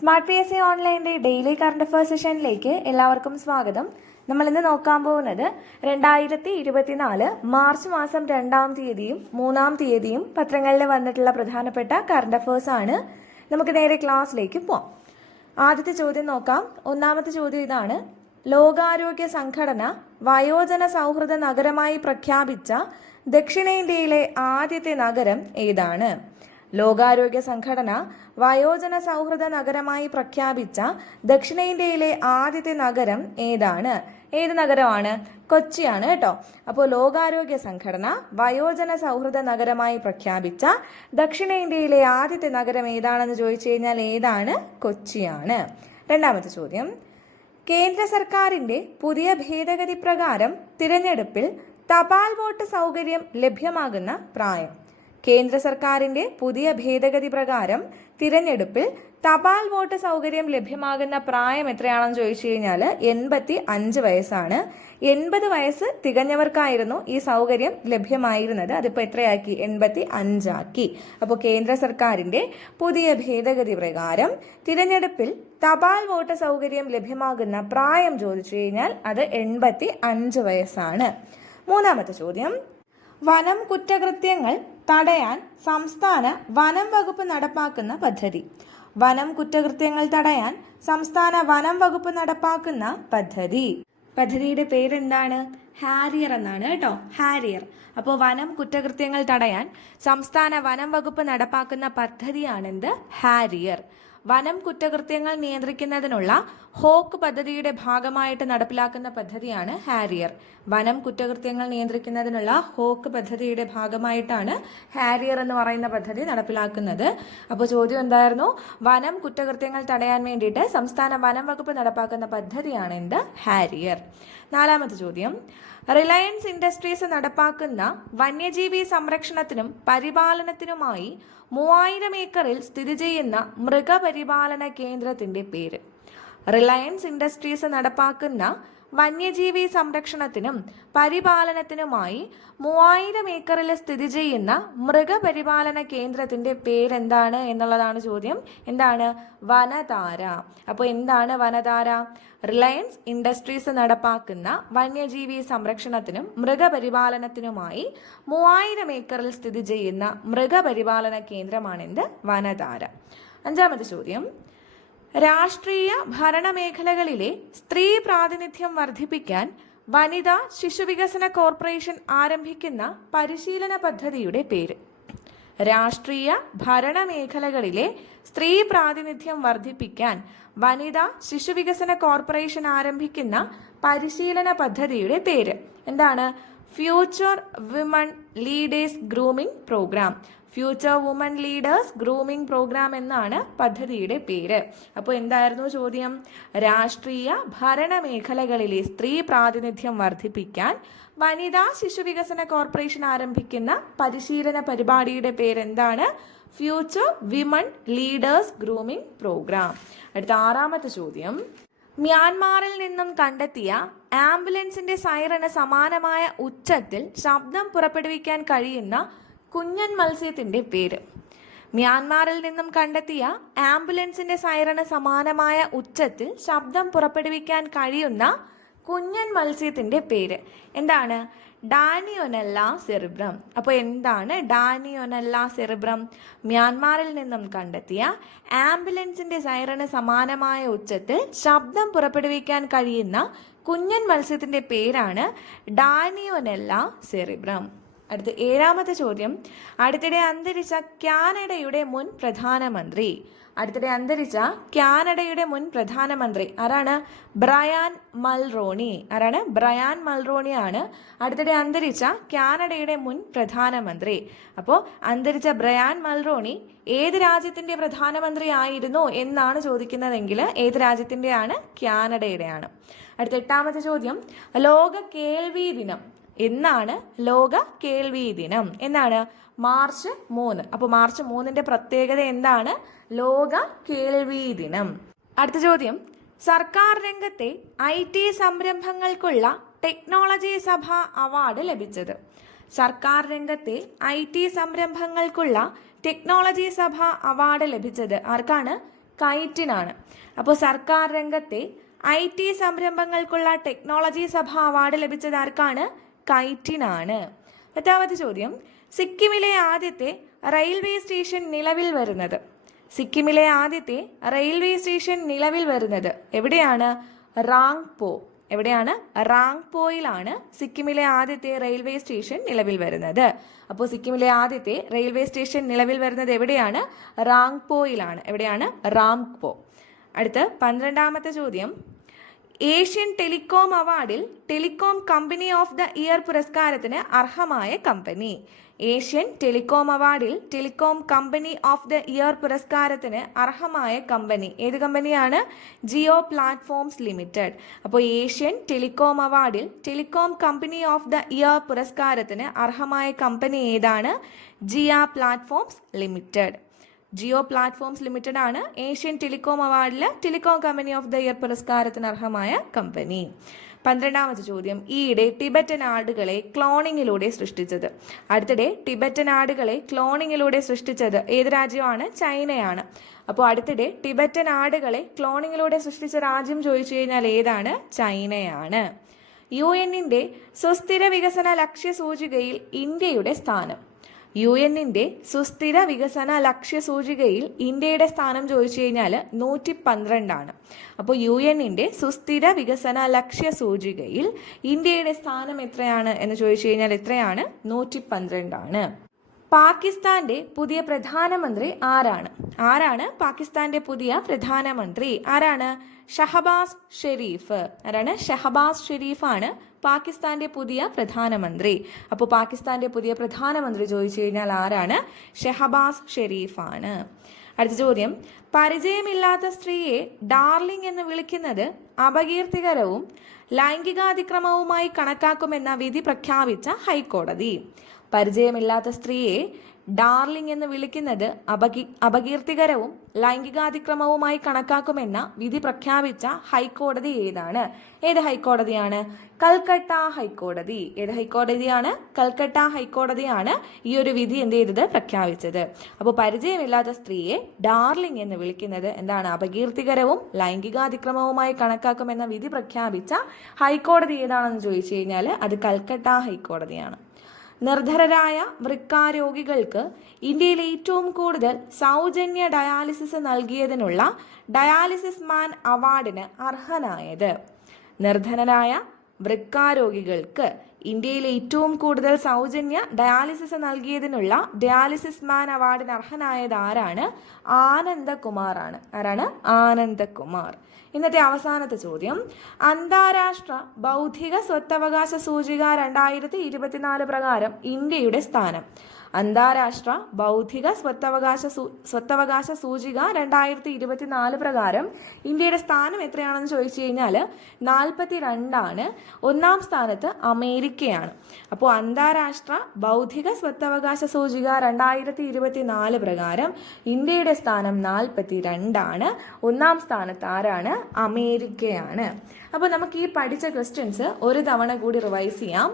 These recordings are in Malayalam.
സ്മാർട്ട് പി എസ് സി ഓൺലൈന്റെ ഡെയിലി കറണ്ട് അഫയേഴ്സ് സെഷനിലേക്ക് എല്ലാവർക്കും സ്വാഗതം. നമ്മൾ ഇന്ന് നോക്കാൻ പോകുന്നത് രണ്ടായിരത്തി ഇരുപത്തിനാല് മാർച്ച് മാസം രണ്ടാം തീയതിയും മൂന്നാം തീയതിയും പത്രങ്ങളിൽ വന്നിട്ടുള്ള പ്രധാനപ്പെട്ട കറണ്ട് അഫയേഴ്സ് ആണ്. നമുക്ക് നേരെ ക്ലാസ്സിലേക്ക് പോവാം. ആദ്യത്തെ ചോദ്യം നോക്കാം. ഒന്നാമത്തെ ചോദ്യം ഇതാണ്. ലോകാരോഗ്യ സംഘടന വയോജന സൗഹൃദ നഗരമായി പ്രഖ്യാപിച്ച ദക്ഷിണേന്ത്യയിലെ ആദ്യത്തെ നഗരം ഏതാണ്? ലോകാരോഗ്യ സംഘടന വയോജന സൗഹൃദ നഗരമായി പ്രഖ്യാപിച്ച ദക്ഷിണേന്ത്യയിലെ ആദ്യത്തെ നഗരം ഏതാണ്? ഏത് നഗരമാണ്? കൊച്ചിയാണ് കേട്ടോ. അപ്പോൾ ലോകാരോഗ്യ സംഘടന വയോജന സൗഹൃദ നഗരമായി പ്രഖ്യാപിച്ച ദക്ഷിണേന്ത്യയിലെ ആദ്യത്തെ നഗരം ഏതാണെന്ന് ചോദിച്ചു കഴിഞ്ഞാൽ ഏതാണ്? കൊച്ചിയാണ്. രണ്ടാമത്തെ ചോദ്യം. കേന്ദ്ര സർക്കാരിന്റെ പുതിയ ഭേദഗതി പ്രകാരം തിരഞ്ഞെടുപ്പിൽ തപാൽ വോട്ട് സൗകര്യം ലഭ്യമാകുന്ന പ്രായം. കേന്ദ്ര സർക്കാരിന്റെ പുതിയ ഭേദഗതി പ്രകാരം തിരഞ്ഞെടുപ്പിൽ തപാൽ വോട്ട് സൗകര്യം ലഭ്യമാകുന്ന പ്രായം എത്രയാണെന്ന് ചോദിച്ചു കഴിഞ്ഞാൽ എൺപത്തി അഞ്ച് വയസ്സാണ്. എൺപത് വയസ്സ് തികഞ്ഞവർക്കായിരുന്നു ഈ സൗകര്യം ലഭ്യമായിരുന്നത്. അതിപ്പോൾ എത്രയാക്കി? എൺപത്തി അഞ്ചാക്കി അപ്പോൾ കേന്ദ്ര സർക്കാരിന്റെ പുതിയ ഭേദഗതി പ്രകാരം തിരഞ്ഞെടുപ്പിൽ തപാൽ വോട്ട് സൗകര്യം ലഭ്യമാകുന്ന പ്രായം ചോദിച്ചു കഴിഞ്ഞാൽ അത് എൺപത്തി അഞ്ച് വയസ്സാണ്. മൂന്നാമത്തെ ചോദ്യം. വനം കുറ്റകൃത്യങ്ങൾ തടയാൻ സംസ്ഥാന വനം വകുപ്പ് നടപ്പാക്കുന്ന പദ്ധതി. വനം കുറ്റകൃത്യങ്ങൾ തടയാൻ സംസ്ഥാന വനം വകുപ്പ് നടപ്പാക്കുന്ന പദ്ധതി. പദ്ധതിയുടെ പേരെന്താണ്? ഹാരിയർ എന്നാണ് കേട്ടോ. ഹാരിയർ. അപ്പോൾ വനം കുറ്റകൃത്യങ്ങൾ തടയാൻ സംസ്ഥാന വനം വകുപ്പ് നടപ്പാക്കുന്ന പദ്ധതിയാണെന്ത്? ഹാരിയർ. വനം കുറ്റകൃത്യങ്ങൾ നിയന്ത്രിക്കുന്നതിനുള്ള ഹോക്ക് പദ്ധതിയുടെ ഭാഗമായിട്ട് നടപ്പിലാക്കുന്ന പദ്ധതിയാണ് ഹാരിയർ. വനം കുറ്റകൃത്യങ്ങൾ നിയന്ത്രിക്കുന്നതിനുള്ള ഹോക്ക് പദ്ധതിയുടെ ഭാഗമായിട്ടാണ് ഹാരിയർ എന്ന് പറയുന്ന പദ്ധതി നടപ്പിലാക്കുന്നത്. അപ്പോൾ ചോദ്യം എന്തായിരുന്നു? വനം കുറ്റകൃത്യങ്ങൾ തടയാൻ വേണ്ടിയിട്ട് സംസ്ഥാന വനം വകുപ്പ് നടപ്പാക്കുന്ന പദ്ധതിയാണ് എന്ത്? ഹാരിയർ. നാലാമത്തെ ചോദ്യം. റിലയൻസ് ഇൻഡസ്ട്രീസ് നടപ്പാക്കുന്ന വന്യജീവി സംരക്ഷണത്തിനും പരിപാലനത്തിനുമായി മൂവായിരം ഏക്കറിൽ സ്ഥിതി ചെയ്യുന്ന മൃഗപരിപാലന കേന്ദ്രത്തിന്റെ പേര്. റിലയൻസ് ഇൻഡസ്ട്രീസ് നടപ്പാക്കുന്ന വന്യജീവി സംരക്ഷണത്തിനും പരിപാലനത്തിനുമായി മൂവായിരം ഏക്കറിൽ സ്ഥിതി ചെയ്യുന്ന മൃഗപരിപാലന കേന്ദ്രത്തിന്റെ പേരെന്താണ് എന്നുള്ളതാണ് ചോദ്യം. എന്താണ് വനതാര? അപ്പോൾ എന്താണ് വനതാര? റിലയൻസ് ഇൻഡസ്ട്രീസ് നടപ്പാക്കുന്ന വന്യജീവി സംരക്ഷണത്തിനും മൃഗപരിപാലനത്തിനുമായി മൂവായിരം ഏക്കറിൽ സ്ഥിതി ചെയ്യുന്ന മൃഗപരിപാലന കേന്ദ്രമാണെന്ത്? വനതാര. അഞ്ചാമത്തെ ചോദ്യം. രാഷ്ട്രീയ ഭരണമേഖലകളിലെ സ്ത്രീ പ്രാതിനിധ്യം വർദ്ധിപ്പിക്കാൻ വനിതാ ശിശുവികസന കോർപ്പറേഷൻ ആരംഭിക്കുന്ന പരിശീലന പദ്ധതിയുടെ പേര്. രാഷ്ട്രീയ ഭരണമേഖലകളിലെ സ്ത്രീ പ്രാതിനിധ്യം വർദ്ധിപ്പിക്കാൻ വനിതാ ശിശുവികസന കോർപ്പറേഷൻ ആരംഭിക്കുന്ന പരിശീലന പദ്ധതിയുടെ പേര്. എന്താണ്? Future women leaders grooming programme future woman leaders grooming programme എന്നാണ് പദ്ധതിയുടെ പേര്. അപ്പോൾ എന്തായിരുന്നു ചോദ്യം? രാഷ്ട്രീയ ഭരണമേഖലകളിലെ സ്ത്രീ പ്രാതിനിധ്യം വർദ്ധിപ്പിക്കാൻ വനിതാ ശിശു വികസന കോർപ്പറേഷൻ ആരംഭിക്കുന്ന പരിശീലന പരിപാടിയുടെ പേരെന്താണ്? Future women leaders grooming programme അടുത്ത ആറാമത്തെ ചോദ്യം. മ്യാൻമാറിൽ നിന്നും കണ്ടെത്തിയ ആംബുലൻസിന്റെ സൈറന് സമാനമായ ഉച്ചത്തിൽ ശബ്ദം പുറപ്പെടുവിക്കാൻ കഴിയുന്ന കുഞ്ഞൻ മത്സ്യത്തിന്റെ പേര്. മ്യാൻമാറിൽ നിന്നും കണ്ടെത്തിയ ആംബുലൻസിന്റെ സൈറന് സമാനമായ ഉച്ചത്തിൽ ശബ്ദം പുറപ്പെടുവിക്കാൻ കഴിയുന്ന കുഞ്ഞൻ മത്സ്യത്തിന്റെ പേര്. എന്താണ്? Danionella cerebrum. അപ്പോൾ എന്താണ് ഡാനിയൊനല്ല സെറിബ്രം? മ്യാൻമാറിൽ നിന്നും കണ്ടെത്തിയ ആംബുലൻസിന്റെ സൈറന് സമാനമായ ഉച്ചത്തിൽ ശബ്ദം പുറപ്പെടുവിക്കാൻ കഴിയുന്ന കുഞ്ഞൻ മത്സ്യത്തിന്റെ പേരാണ് ഡാനിയൊനല്ല സെറിബ്രം. അടുത്ത ഏഴാമത്തെ ചോദ്യം. അടുത്തിടെ അന്തരിച്ച കാനഡയുടെ മുൻ പ്രധാനമന്ത്രി അടുത്തിടെ അന്തരിച്ച കാനഡയുടെ മുൻ പ്രധാനമന്ത്രി ആരാണ്? Brian Mulroney. ആരാണ്? ബ്രയാൻ മൽറോണിയാണ് അടുത്തിടെ അന്തരിച്ച കാനഡയുടെ മുൻ പ്രധാനമന്ത്രി. അപ്പോൾ അന്തരിച്ച ബ്രയാൻ മൽറോണി ഏത് രാജ്യത്തിന്റെ പ്രധാനമന്ത്രി ആയിരുന്നു എന്നാണ് ചോദിക്കുന്നതെങ്കിൽ ഏത് രാജ്യത്തിന്റെയാണ് കാനഡയുടെയാണ്. അടുത്ത എട്ടാമത്തെ ചോദ്യം. ലോക കേൾവി ദിനം. എന്നാണ് ലോക കേൾവി ദിനം. എന്നാണ് മാർച്ച് മൂന്ന്. അപ്പോൾ മാർച്ച് മൂന്നിന്റെ പ്രത്യേകത എന്താണ്? ലോക കേൾവി ദിനം. അടുത്ത ചോദ്യം. സർക്കാർ രംഗത്തെ ഐ ടി സംരംഭങ്ങൾക്കുള്ള ടെക്നോളജി സഭ അവാർഡ് ലഭിച്ചത്. സർക്കാർ രംഗത്തെ ഐ ടി സംരംഭങ്ങൾക്കുള്ള ടെക്നോളജി സഭ അവാർഡ് ലഭിച്ചത് ആർക്കാണ്? കൈറ്റിനാണ്. അപ്പോൾ സർക്കാർ രംഗത്തെ ഐ ടി സംരംഭങ്ങൾക്കുള്ള ടെക്നോളജി സഭ അവാർഡ് ലഭിച്ചത് ആർക്കാണ്? കൈറ്റിനാണ്. എട്ടാമത്തെ ചോദ്യം. സിക്കിമിലെ ആദ്യത്തെ റെയിൽവേ സ്റ്റേഷൻ നിലവിൽ വരുന്നത്. സിക്കിമിലെ ആദ്യത്തെ റെയിൽവേ സ്റ്റേഷൻ നിലവിൽ വരുന്നത് എവിടെയാണ്? റാങ്പോ. എവിടെയാണ്? റാങ്പോയിലാണ് സിക്കിമിലെ ആദ്യത്തെ റെയിൽവേ സ്റ്റേഷൻ നിലവിൽ വരുന്നത്. അപ്പോൾ സിക്കിമിലെ ആദ്യത്തെ റെയിൽവേ സ്റ്റേഷൻ നിലവിൽ വരുന്നത് എവിടെയാണ്? റാങ്പോയിലാണ്. എവിടെയാണ്? റാങ്പോ. അടുത്ത് പന്ത്രണ്ടാമത്തെ ചോദ്യം. Asian telecom അവാർഡിൽ telecom company of the year പുരസ്കാരത്തിന് അർഹമായ company. Asian telecom അവാർഡിൽ telecom company of the year പുരസ്കാരത്തിന് അർഹമായ കമ്പനി. ഏത് കമ്പനിയാണ്? Jio platforms limited. അപ്പോൾ Asian telecom അവാർഡിൽ telecom company of the year പുരസ്കാരത്തിന് അർഹമായ കമ്പനി ഏതാണ്? Jio platforms limited. Jio platforms limited ആണ് Asian telecom അവാർഡിൽ telecom company of the year പുരസ്കാരത്തിന് അർഹമായ കമ്പനി. പന്ത്രണ്ടാമത്തെ ചോദ്യം ഈയിടെ ടിബറ്റൻ ആടുകളെ ക്ലോണിങ്ങിലൂടെ സൃഷ്ടിച്ചത്. അടുത്തിടെ ടിബറ്റൻ ആടുകളെ ക്ലോണിങ്ങിലൂടെ സൃഷ്ടിച്ചത് ഏത് രാജ്യമാണ്? ചൈനയാണ്. അപ്പോൾ അടുത്തിടെ ടിബറ്റൻ ആടുകളെ ക്ലോണിങ്ങിലൂടെ സൃഷ്ടിച്ച രാജ്യം ചോദിച്ചു കഴിഞ്ഞാൽ ഏതാണ്? ചൈനയാണ്. യു എന്നിന്റെ സുസ്ഥിര വികസന ലക്ഷ്യ സൂചികയിൽ ഇന്ത്യയുടെ സ്ഥാനം. യു എന്നിന്റെ സുസ്ഥിര വികസന ലക്ഷ്യ സൂചികയിൽ ഇന്ത്യയുടെ സ്ഥാനം ചോദിച്ചു കഴിഞ്ഞാൽ നൂറ്റി പന്ത്രണ്ടാണ്. അപ്പോൾ യു എന്നിന്റെ സുസ്ഥിര വികസന ലക്ഷ്യ സൂചികയിൽ ഇന്ത്യയുടെ സ്ഥാനം എത്രയാണ് എന്ന് ചോദിച്ചു കഴിഞ്ഞാൽ എത്രയാണ്? നൂറ്റി പന്ത്രണ്ടാണ്. പാകിസ്ഥാന്റെ പുതിയ പ്രധാനമന്ത്രി ആരാണ്? ആരാണ് പാകിസ്ഥാന്റെ പുതിയ പ്രധാനമന്ത്രി? ആരാണ് ഷഹബാസ് ഷെരീഫ്? ആരാണ് ഷഹബാസ് ഷെരീഫാണ് പാകിസ്ഥാന്റെ പുതിയ പ്രധാനമന്ത്രി? അപ്പോൾ പാകിസ്ഥാന്റെ പുതിയ പ്രധാനമന്ത്രി ചോദിച്ചു കഴിഞ്ഞാൽ ആരാണ്? ഷെഹബാസ് ഷെരീഫാണ്. അടുത്ത ചോദ്യം. പരിചയമില്ലാത്ത സ്ത്രീയെ ഡാർലിംഗ് എന്ന് വിളിക്കുന്നത് അപകീർത്തികരവും ലൈംഗികാതിക്രമവുമായി കണക്കാക്കുമെന്ന വിധി പ്രഖ്യാപിച്ച ഹൈക്കോടതി. പരിചയമില്ലാത്ത സ്ത്രീയെ ഡാർലിംഗ് എന്ന് വിളിക്കുന്നത് അപകീ അപകീർത്തികരവും ലൈംഗികാതിക്രമവുമായി കണക്കാക്കുമെന്ന വിധി പ്രഖ്യാപിച്ച ഹൈക്കോടതി ഏതാണ്? ഏത് ഹൈക്കോടതിയാണ്? കൽക്കട്ട ഹൈക്കോടതി. ഏത് ഹൈക്കോടതിയാണ്? കൽക്കട്ട ഹൈക്കോടതിയാണ് ഈ ഒരു വിധി എന്ത് ചെയ്തത്? പ്രഖ്യാപിച്ചത്. അപ്പോൾ പരിചയമില്ലാത്ത സ്ത്രീയെ ഡാർലിംഗ് എന്ന് വിളിക്കുന്നത് എന്താണ്? അപകീർത്തികരവും ലൈംഗികാതിക്രമവുമായി കണക്കാക്കുമെന്ന വിധി പ്രഖ്യാപിച്ച ഹൈക്കോടതി ഏതാണെന്ന് ചോദിച്ചു കഴിഞ്ഞാൽ അത് കൽക്കട്ട ഹൈക്കോടതിയാണ്. നിർധരരായ വൃക്കാരോഗികൾക്ക് ഇന്ത്യയിൽ ഏറ്റവും കൂടുതൽ സൗജന്യ ഡയാലിസിസ് നൽകിയതിനുള്ള ഡയാലിസിസ് മാൻ അവാർഡിന് അർഹനായത്. നിർധനരായ വൃക്കാരോഗികൾക്ക് ഇന്ത്യയിൽ ഏറ്റവും കൂടുതൽ സൗജന്യ ഡയാലിസിസ് നൽകിയതിനുള്ള ഡയാലിസിസ് മാൻ അവാർഡിന് അർഹനായത് ആരാണ്? ആനന്ദകുമാർ ആണ് ആരാണ്? ആനന്ദകുമാർ. ഇന്നത്തെ അവസാനത്തെ ചോദ്യം. അന്താരാഷ്ട്ര ബൗദ്ധിക സ്വത്തവകാശ സൂചിക രണ്ടായിരത്തി ഇരുപത്തിനാല് പ്രകാരം ഇന്ത്യയുടെ സ്ഥാനം. അന്താരാഷ്ട്ര ബൗദ്ധിക സ്വത്തവകാശ സ്വത്തവകാശ സൂചിക രണ്ടായിരത്തി ഇരുപത്തിനാല് പ്രകാരം ഇന്ത്യയുടെ സ്ഥാനം എത്രയാണെന്ന് ചോദിച്ചു കഴിഞ്ഞാൽ നാൽപ്പത്തി രണ്ടാണ് ഒന്നാം സ്ഥാനത്ത് അമേരിക്കയാണ്. അപ്പോൾ അന്താരാഷ്ട്ര ബൗദ്ധിക സ്വത്തവകാശ സൂചിക രണ്ടായിരത്തി ഇരുപത്തിനാല് പ്രകാരം ഇന്ത്യയുടെ സ്ഥാനം നാൽപ്പത്തി രണ്ടാണ് ഒന്നാം സ്ഥാനത്ത് ആരാണ്? അമേരിക്കയാണ്. അപ്പോൾ നമുക്ക് ഈ പഠിച്ച ക്വസ്റ്റ്യൻസ് ഒരു തവണ കൂടി റിവൈസ് ചെയ്യാം.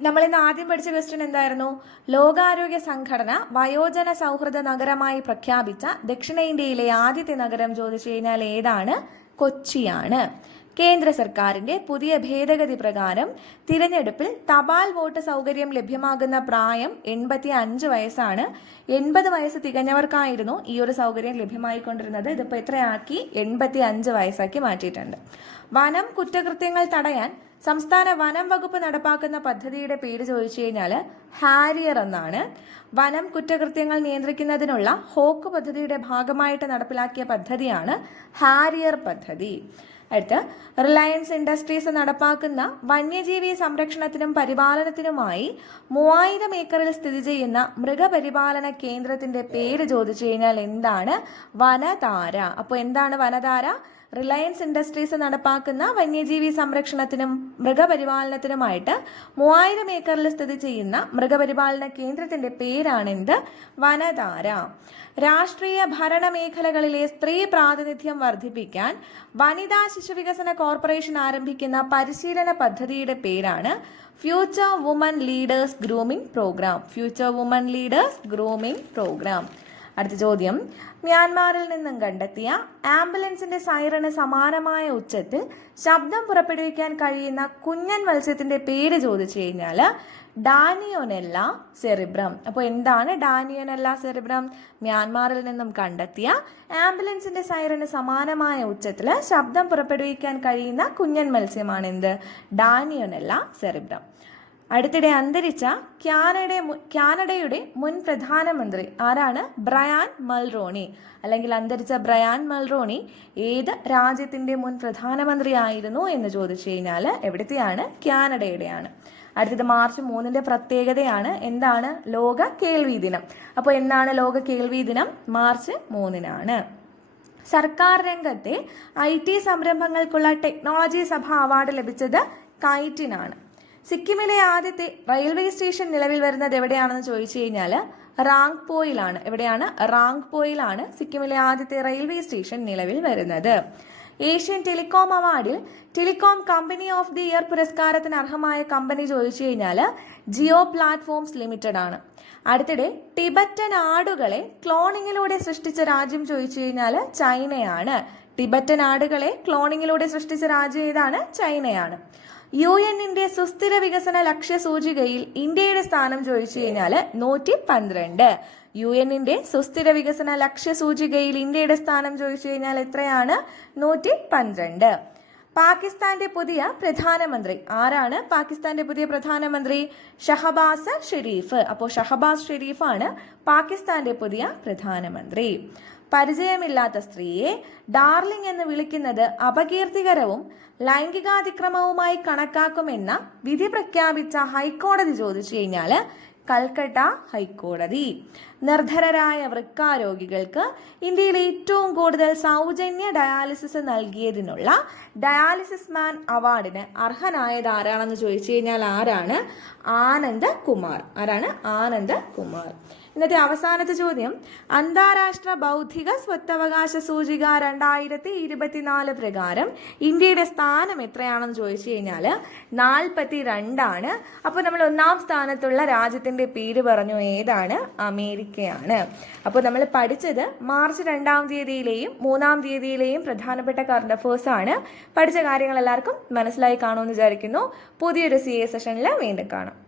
നമ്മൾ ഇന്ന് ആദ്യം പഠിച്ച ക്വസ്റ്റ്യൻ എന്തായിരുന്നു? ലോകാരോഗ്യ സംഘടന വയോജന സൗഹൃദ നഗരമായി പ്രഖ്യാപിച്ച ദക്ഷിണേന്ത്യയിലെ ആദ്യത്തെ നഗരം ചോദിച്ചു കഴിഞ്ഞാൽ ഏതാണ്? കൊച്ചിയാണ്. കേന്ദ്ര സർക്കാരിന്റെ പുതിയ ഭേദഗതി പ്രകാരം തിരഞ്ഞെടുപ്പിൽ തപാൽ വോട്ട് സൗകര്യം ലഭ്യമാകുന്ന പ്രായം എൺപത്തി അഞ്ച് വയസ്സാണ്. എൺപത് വയസ്സ് തികഞ്ഞവർക്കായിരുന്നു ഈ ഒരു സൗകര്യം ലഭ്യമായിക്കൊണ്ടിരുന്നത്. ഇതിപ്പോൾ എത്രയാക്കി? എൺപത്തി അഞ്ച് വയസ്സാക്കി മാറ്റിയിട്ടുണ്ട്. വനം കുറ്റകൃത്യങ്ങൾ തടയാൻ സംസ്ഥാന വനം വകുപ്പ് നടപ്പാക്കുന്ന പദ്ധതിയുടെ പേര് ചോദിച്ചു കഴിഞ്ഞാൽ ഹാരിയർ എന്നാണ്. വനം കുറ്റകൃത്യങ്ങൾ നിയന്ത്രിക്കുന്നതിനുള്ള ഹോക്ക് പദ്ധതിയുടെ ഭാഗമായിട്ട് നടപ്പിലാക്കിയ പദ്ധതിയാണ് ഹാരിയർ പദ്ധതി. അടുത്ത് റിലയൻസ് ഇൻഡസ്ട്രീസ് നടപ്പാക്കുന്ന വന്യജീവി സംരക്ഷണത്തിനും പരിപാലനത്തിനുമായി മൂവായിരം ഏക്കറിൽ സ്ഥിതി ചെയ്യുന്ന മൃഗപരിപാലന കേന്ദ്രത്തിന്റെ പേര് ചോദിച്ചു കഴിഞ്ഞാൽ എന്താണ്? വനതാര. അപ്പോൾ എന്താണ് വനതാര? റിലയൻസ് ഇൻഡസ്ട്രീസ് നടപ്പാക്കുന്ന വന്യജീവി സംരക്ഷണത്തിനും മൃഗപരിപാലനത്തിനുമായിട്ട് മൂവായിരം ഏക്കറിൽ സ്ഥിതി ചെയ്യുന്ന മൃഗപരിപാലന കേന്ദ്രത്തിന്റെ പേരാണെന്ത് വനധാര. രാഷ്ട്രീയ ഭരണ മേഖലകളിലെ സ്ത്രീ പ്രാതിനിധ്യം വർദ്ധിപ്പിക്കാൻ വനിതാ ശിശു വികസന കോർപ്പറേഷൻ ആരംഭിക്കുന്ന പരിശീലന പദ്ധതിയുടെ പേരാണ് future woman leaders grooming programme. Future woman leaders grooming programme. അടുത്ത ചോദ്യം. മ്യാൻമാറിൽ നിന്നും കണ്ടെത്തിയ ആംബുലൻസിന്റെ സൈറന് സമാനമായ ഉച്ചത്തിൽ ശബ്ദം പുറപ്പെടുവിക്കാൻ കഴിയുന്ന കുഞ്ഞൻ മത്സ്യത്തിന്റെ പേര് ചോദിച്ചു കഴിഞ്ഞാൽ ഡാനിയോനെല്ല സെറിബ്രം. അപ്പോൾ എന്താണ് ഡാനിയോനെല്ല സെറിബ്രം? മ്യാൻമാറിൽ നിന്നും കണ്ടെത്തിയ ആംബുലൻസിന്റെ സൈറന് സമാനമായ ഉച്ചത്തിൽ ശബ്ദം പുറപ്പെടുവിക്കാൻ കഴിയുന്ന കുഞ്ഞൻ മത്സ്യമാണ് എന്ത് ഡാനിയോനെല്ല സെറിബ്രം. അടുത്തിടെ അന്തരിച്ച ക്യാനഡയുടെ കാനഡയുടെ മുൻ പ്രധാനമന്ത്രി ആരാണ്? Brian Mulroney. അല്ലെങ്കിൽ അന്തരിച്ച ബ്രയാൻ മൽറോണി ഏത് രാജ്യത്തിന്റെ മുൻ പ്രധാനമന്ത്രിയായിരുന്നു എന്ന് ചോദിച്ചു കഴിഞ്ഞാൽ എവിടുത്തെയാണ്? കാനഡയുടെയാണ്. അടുത്തത് മാർച്ച് മൂന്നിന്റെ പ്രത്യേകതയാണ് എന്താണ്? ലോക കേൾവി ദിനം. അപ്പോൾ എന്താണ് ലോക കേൾവി ദിനം? മാർച്ച് മൂന്നിനാണ്. സർക്കാർ രംഗത്തെ ഐ ടി സംരംഭങ്ങൾക്കുള്ള ടെക്നോളജി സഭ അവാർഡ് ലഭിച്ചത് കൈറ്റിനാണ്. സിക്കിമിലെ ആദ്യത്തെ റെയിൽവേ സ്റ്റേഷൻ നിലവിൽ വരുന്നത് എവിടെയാണെന്ന് ചോദിച്ചു കഴിഞ്ഞാൽ റാങ്പോയിലാണ്. എവിടെയാണ്? റാങ്പോയിലാണ് സിക്കിമിലെ ആദ്യത്തെ റെയിൽവേ സ്റ്റേഷൻ നിലവിൽ വരുന്നത്. Asian telecom അവാർഡിൽ telecom company of the year പുരസ്കാരത്തിന് അർഹമായ കമ്പനി ചോദിച്ചു കഴിഞ്ഞാൽ ജിയോ പ്ലാറ്റ്ഫോംസ് ലിമിറ്റഡ് ആണ്. അടുത്തിടെ ടിബറ്റൻ ആടുകളെ ക്ലോണിങ്ങിലൂടെ സൃഷ്ടിച്ച രാജ്യം ചോദിച്ചു കഴിഞ്ഞാൽ ചൈനയാണ്. ടിബറ്റൻ ആടുകളെ ക്ലോണിങ്ങിലൂടെ സൃഷ്ടിച്ച രാജ്യം ഏതാണ്? ചൈനയാണ്. യു എന്നിന്റെ സുസ്ഥിര വികസന ലക്ഷ്യ സൂചികയിൽ ഇന്ത്യയുടെ സ്ഥാനം ചോദിച്ചു കഴിഞ്ഞാൽ നൂറ്റി പന്ത്രണ്ട്. യു എന്നിന്റെ സുസ്ഥിര വികസന ലക്ഷ്യ സൂചികയിൽ ഇന്ത്യയുടെ സ്ഥാനം ചോദിച്ചു കഴിഞ്ഞാൽ എത്രയാണ്? നൂറ്റി പന്ത്രണ്ട്. പാകിസ്ഥാന്റെ പുതിയ പ്രധാനമന്ത്രി ആരാണ്? പാകിസ്ഥാന്റെ പുതിയ പ്രധാനമന്ത്രി ഷഹബാസ് ഷെരീഫ്. അപ്പോൾ ഷഹബാസ് ഷെരീഫാണ് പാകിസ്ഥാന്റെ പുതിയ പ്രധാനമന്ത്രി. പരിചയമില്ലാത്ത സ്ത്രീയെ ഡാർലിംഗ് എന്ന് വിളിക്കുന്നത് അപകീർത്തികരവും ലൈംഗികാതിക്രമവുമായി കണക്കാക്കുമെന്ന വിധി പ്രഖ്യാപിച്ച ഹൈക്കോടതി ചോദിച്ചു കഴിഞ്ഞാൽ കൽക്കട്ട ഹൈക്കോടതി. നിർധരരായ വൃക്കാരോഗികൾക്ക് ഇന്ത്യയിൽ ഏറ്റവും കൂടുതൽ സൗജന്യ ഡയാലിസിസ് നൽകിയതിനുള്ള ഡയാലിസിസ് മാൻ അവാർഡിന് അർഹനായത് ആരാണെന്ന് ചോദിച്ചു കഴിഞ്ഞാൽ ആരാണ്? ആനന്ദ് കുമാർ. ആരാണ്? ആനന്ദ് കുമാർ. ഇന്നത്തെ അവസാനത്തെ ചോദ്യം. അന്താരാഷ്ട്ര ബൗദ്ധിക സ്വത്തവകാശ സൂചിക രണ്ടായിരത്തി ഇരുപത്തിനാല് പ്രകാരം ഇന്ത്യയുടെ സ്ഥാനം എത്രയാണെന്ന് ചോദിച്ചു കഴിഞ്ഞാൽ നാൽപ്പത്തി രണ്ടാണ് അപ്പോൾ നമ്മൾ ഒന്നാം സ്ഥാനത്തുള്ള രാജ്യത്തിന്റെ പേര് പറഞ്ഞു ഏതാണ്? അമേരിക്കയാണ്. അപ്പോൾ നമ്മൾ പഠിച്ചത് മാർച്ച് രണ്ടാം തീയതിയിലെയും മൂന്നാം തീയതിയിലെയും പ്രധാനപ്പെട്ട കറണ്ട് അഫേഴ്സ് ആണ്. പഠിച്ച കാര്യങ്ങൾ എല്ലാവർക്കും മനസ്സിലായി കാണുമെന്ന് വിചാരിക്കുന്നു. പുതിയൊരു സി എ സെഷനിൽ വീണ്ടും കാണാം.